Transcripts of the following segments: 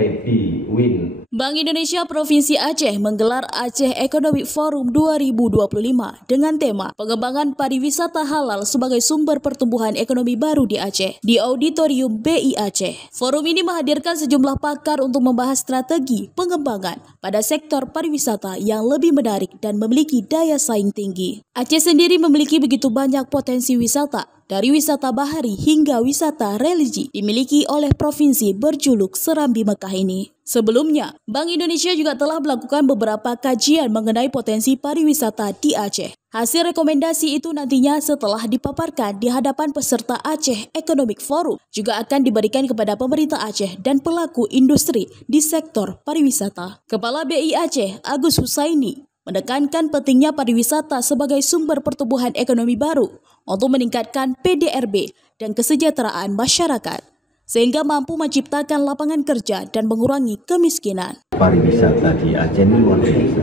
Feby Win. Bank Indonesia Provinsi Aceh menggelar Aceh Economic Forum 2025 dengan tema pengembangan pariwisata halal sebagai sumber pertumbuhan ekonomi baru di Aceh di Auditorium BI Aceh. Forum ini menghadirkan sejumlah pakar untuk membahas strategi pengembangan pada sektor pariwisata yang lebih menarik dan memiliki daya saing tinggi. Aceh sendiri memiliki begitu banyak potensi wisata, dari wisata bahari hingga wisata religi dimiliki oleh provinsi berjuluk Serambi Mekah ini. Sebelumnya, Bank Indonesia juga telah melakukan beberapa kajian mengenai potensi pariwisata di Aceh. Hasil rekomendasi itu nantinya setelah dipaparkan di hadapan peserta Aceh Economic Forum juga akan diberikan kepada pemerintah Aceh dan pelaku industri di sektor pariwisata. Kepala BI Aceh, Agus Husaini, menekankan pentingnya pariwisata sebagai sumber pertumbuhan ekonomi baru untuk meningkatkan PDRB dan kesejahteraan masyarakat, sehingga mampu menciptakan lapangan kerja dan mengurangi kemiskinan. Pariwisata di Aceh ini luar biasa.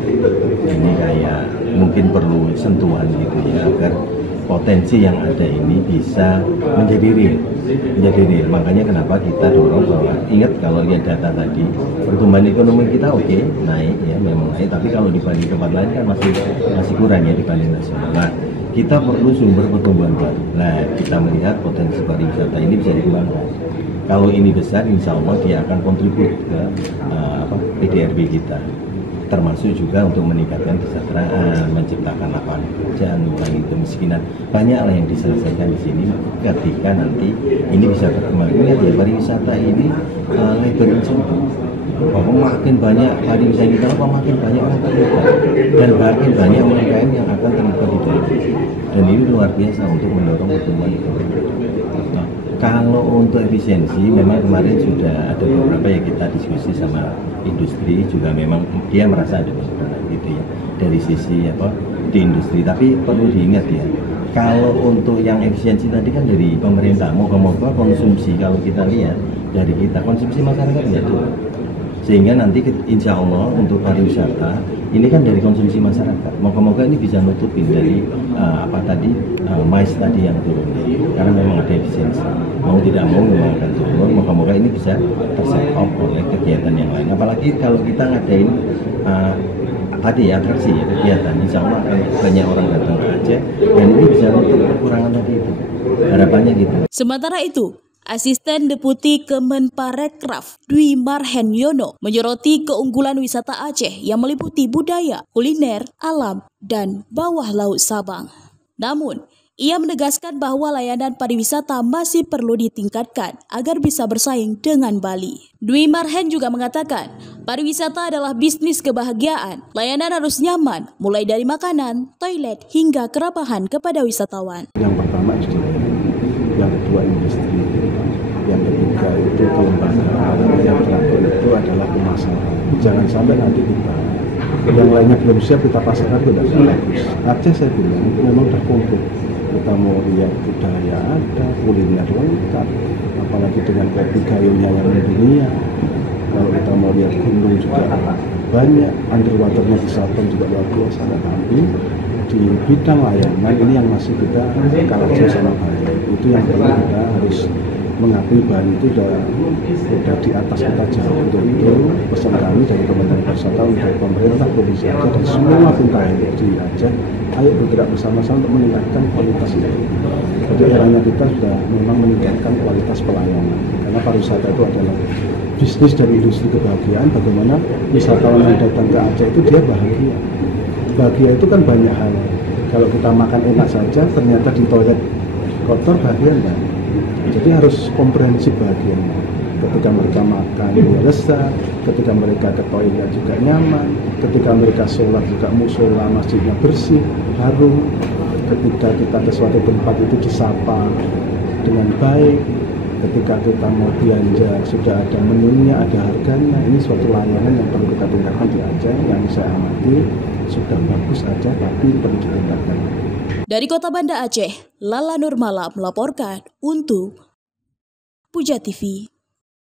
Ini kayak mungkin perlu sentuhan gitu ya, agar potensi yang ada ini bisa menjadi real. Makanya kenapa kita dorong bahwa, ingat kalau lihat data tadi, pertumbuhan ekonomi kita oke, naik ya, memang naik, tapi kalau dibanding tempat lain kan masih kurang ya dibanding nasional. Nah, kita perlu sumber pertumbuhan baru. Nah, kita melihat potensi pariwisata ini bisa dikembangkan. Kalau ini besar, insya Allah dia akan kontribut ke PDRB kita, termasuk juga untuk meningkatkan kesejahteraan, menciptakan lapangan pekerjaan, mengurangi kemiskinan. Banyaklah yang diselesaikan di sini ketika nanti ini bisa berkembang. Ingat ya, pariwisata ini labor intensive. Bahwa makin banyak pariwisata kita, makin banyak orang terlibat, dan makin banyak UMKM yang akan terlibat di dalam. Dan ini luar biasa untuk mendorong pertumbuhan ekonomi. Nah, kalau untuk efisiensi, memang kemarin sudah ada beberapa yang kita diskusi sama industri, juga memang dia merasa ada beberapa gitu ya dari sisi di industri. Tapi perlu diingat ya, kalau untuk yang efisiensi tadi kan dari pemerintah, moga-moga konsumsi, kalau kita lihat dari kita konsumsi masyarakat nggak turun, sehingga nanti insya Allah untuk pariwisata ini kan dari konsumsi masyarakat, moga-moga ini bisa nutupin dari mais tadi yang turun, karena memang ada efisiensi. Mau tidak mau memang akan turun, moga-moga ini bisa terset off oleh kegiatan yang lain. Apalagi kalau kita ngadain atraksi ya, kegiatan, insya Allah akan banyak orang datang ke Aceh, dan ini bisa nutup kekurangan tadi itu. Harapannya gitu. Sementara itu, Asisten Deputi Kemenparekraf Dwi Marhen Yono menyoroti keunggulan wisata Aceh yang meliputi budaya, kuliner, alam, dan bawah laut Sabang. Namun, ia menegaskan bahwa layanan pariwisata masih perlu ditingkatkan agar bisa bersaing dengan Bali. Dwi Marhen juga mengatakan, pariwisata adalah bisnis kebahagiaan. Layanan harus nyaman, mulai dari makanan, toilet, hingga kerabahan kepada wisatawan. Yang pertama SDM, yang kedua industri, yang ketiga itu kelembagaan, yang terakhir itu adalah pemasaran. Jangan sampai nanti kita yang lainnya belum siap kita pasarkan tidak bagus. Aceh saya bilang memang sudah komplit. Kita mau lihat budaya ada, kuliner lengkap, apalagi dengan kopi gayunya yang mendunia. Kalau kita mau lihat gunung juga banyak, underwaternya di Sabang juga luar biasa. Tapi di bidang layanan ini yang masih kita kalah jauh sama Bali. Itu yang perlu kita harus mengakui Bali itu sudah di atas kita jauh. Untuk itu pesan kami dari Kementerian Pariwisata untuk pemerintah Provinsi Aceh dan semua pintah di Aceh, ayo bergerak bersama-sama untuk meningkatkan kualitas itu. Jadi eranya kita sudah memang meningkatkan kualitas pelayanan, karena pariwisata itu adalah bisnis dari industri kebahagiaan. Bagaimana wisatawan yang datang ke Aceh itu dia bahagia. Bahagia itu kan banyak hal. Kalau kita makan enak saja, ternyata di toilet kotor, bahagia enggak? Jadi harus komprehensif bahagianya. Ketika mereka makan dia lezat, ketika mereka ke toilet juga nyaman, ketika mereka sholat juga musola masjidnya bersih, harum, ketika kita ke suatu tempat itu disapa dengan baik, ketika kita mau belanja sudah ada menunya, ada harganya. Ini suatu layanan yang perlu kita tingkatkan di Aceh. Yang saya amati sudah bagus aja, tapi perlu ditingkatkan. Dari Kota Banda Aceh, Lala Nurmala melaporkan untuk Puja TV.